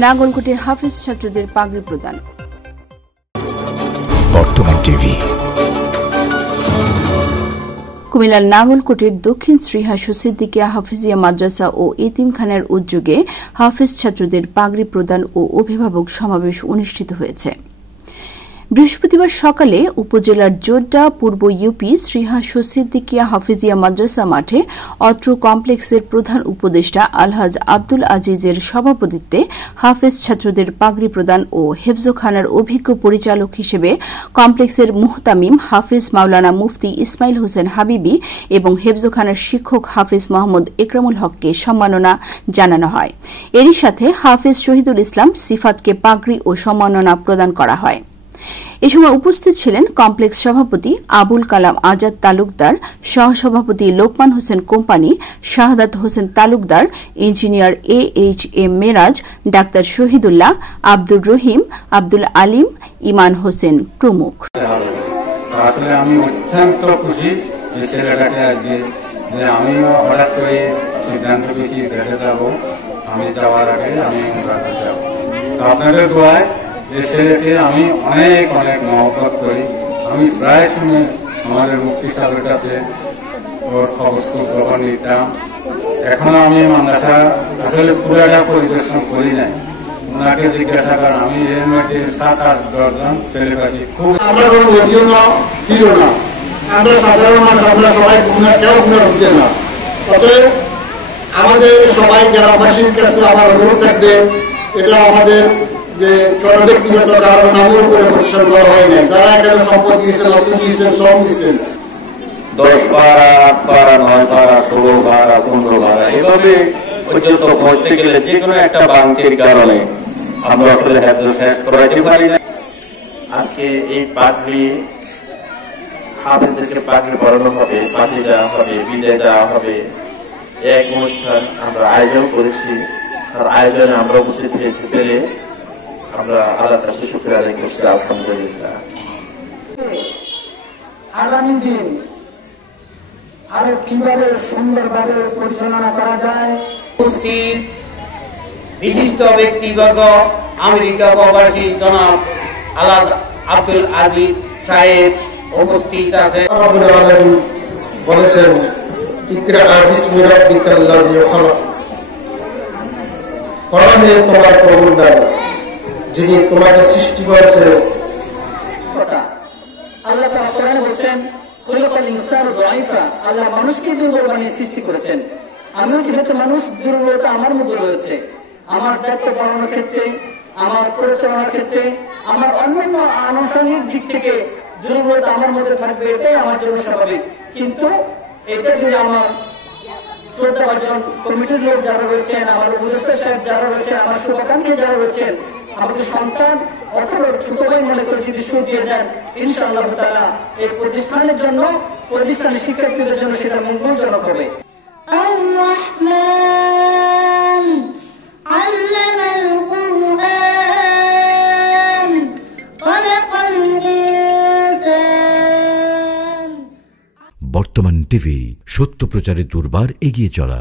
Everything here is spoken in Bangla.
নাঙ্গলকোটে হাফেজ ছাত্রদের পাগড়ি প্রদান। বর্তমান টিভি। কুমিল্লার নাঙ্গলকোটের দক্ষিণ শ্রীহাস সিদ্দিকিয়া হাফিজিয়া মাদ্রাসা ও এতিমখানার উদ্যোগে হাফেজ ছাত্রদের পাগড়ি প্রদান ও অভিভাবক সমাবেশ অনুষ্ঠিত হয়েছে। বৃহস্পতিবার সকালে উপজেলার জোড্ডা পূর্ব ইউপি শ্রীহাস সিদ্দিকিয়া হাফিজিয়া মাদ্রাসা মাঠে অত্র কমপ্লেক্সের প্রধান উপদেষ্টা আলহাজ আব্দুল আজিজের সভাপতিত্বে হাফেজ ছাত্রদের পাগড়ি প্রদান ও হেফজখানার অভিজ্ঞ পরিচালক হিসেবে কমপ্লেক্সের মুহতামিম হাফিজ মাওলানা মুফতি ইসমাইল হোসেন হাবিবি এবং হেফজখানার শিক্ষক হাফিজ মোহাম্মদ একরামুল হককে সম্মাননা জানানো হয়। এরই সাথে হাফিজ শহীদুল ইসলাম সিফাতকে পাগড়ি ও সম্মাননা প্রদান করা হয়। এ সময় উপস্থিত ছিলেন কমপ্লেক্স সভাপতি আবুল কালাম আজাদ তালুকদার, সহসভাপতি Lokman Hossain company, Shahadat Hossain Talukdar, engineer AHM মেরাজ, ডাক্তার শহীদুল্লাহ, আব্দুর রহিম, আব্দুল আলিম, ইমান হোসেন প্রমুখ। আসলে আমি অত্যন্ত খুশি যে ছেলেটাকে আজকে যে আমি হঠাৎ করে সিদ্ধান্ত নিয়েছি দেখে যাব, আমি যাওয়ার আগে আমি যাব। তো আপনাদের দোয়ায় যে ছেলেকে আমি অনেক অনেক মহব্বত করি। আমি প্রায় সময় আমাদের মুফতি সাহেবের কাছে ওর খবর নিতাম। এখনো আমি মাদ্রাসা আসলে পুরাটা পরিদর্শন করি নাই, ওনাকে জিজ্ঞাসা করেন। আমি এর মধ্যে 7-8 জন ছেলে পাচ্ছি। খুব আমরা কোনো অডিও না, হিরো না, আমরা সাধারণ মানুষ, আমরা সবাই কেউ গুণার হতে না। তবে আমাদের সবাই গ্রামবাসীর কাছে আমার অনুরোধ থাকবে, এটা আমাদের যে কোন ব্যক্তিগত কারণ নামের উপরে প্রশ্ন করা হয় না। যারা এখানে সম্পদ দিয়েছেন, অর্থ দিয়েছেন, শ্রম দিয়েছেন, 10 পারা, 8 পারা, 9 পারা, 16 পারা, 15 পারা এভাবে পর্যন্ত পৌঁছতে গেলে যে কোনো একটা বাঙ্কের কারণে আমরা আসলে শেষ করাইতে পারি না। আজকে এই পাগড়ি হাফেজদেরকে পাগড়ি পরানো হবে, পাতি দেওয়া হবে, বিদায় দেওয়া হবে, এক অনুষ্ঠান আমরা আয়োজন করেছি। আর আয়োজনে আমরা উপস্থিত হতে পেরে আমরা আলাদা শুকরিয়া আদায় করছি, আলহামদুলিল্লাহ। আগামী দিন আরো কিভাবে সুন্দরভাবে পরিচালনা করা যায়। উপস্থিত বিশিষ্ট ব্যক্তিবর্গ আমেরিকা প্রবাসী জনাব আলহাজ আব্দুল আজিজ সাহেব উপস্থিত আছেন। বলেছেন ইকরা বিসমি রাব্বিকাল্লাযী খালাক, পড়া হে তোমার প্রভুর নামে যিনি তোমাকে সৃষ্টি করেছেন। আল্লাহ তাআলা কোরআনে বলেছেন খুলিকাল ইনসানু যায়ীফা, আল্লাহ মানুষকে দুর্বল বানিয়ে সৃষ্টি করেছেন। আমিও যেহেতু মানুষ, দুর্বলতা আমার মধ্যে রয়েছে। আমার দায়িত্ব পালনের ক্ষেত্রে, আমার পরিচালনার ক্ষেত্রে, আমার অন্যান্য আনুষঙ্গিক দিক থেকে দুর্বলতা আমার মধ্যে থাকবে, এটাই আমার জন্য স্বাভাবিক। কিন্তু এটা যদি আমার শ্রদ্ধাভাজন কমিটির লোক যারা রয়েছেন, আমার উপদেষ্টা সাহেব যারা রয়েছেন, আমার শুভাকাঙ্ক্ষী যারা রয়েছেন, আমাদের সন্তান অথবা ছোট ভাই মনে করে যদি সুযোগ দিয়ে দেন, ইনশাআল্লাহ তাআলা এই প্রতিষ্ঠানের জন্য, প্রতিষ্ঠানের শিক্ষার্থীদের জন্য সেটা মঙ্গলজনক হবে। বর্তমান টিভি, সত্য প্রচারে দুর্বার এগিয়ে চলা।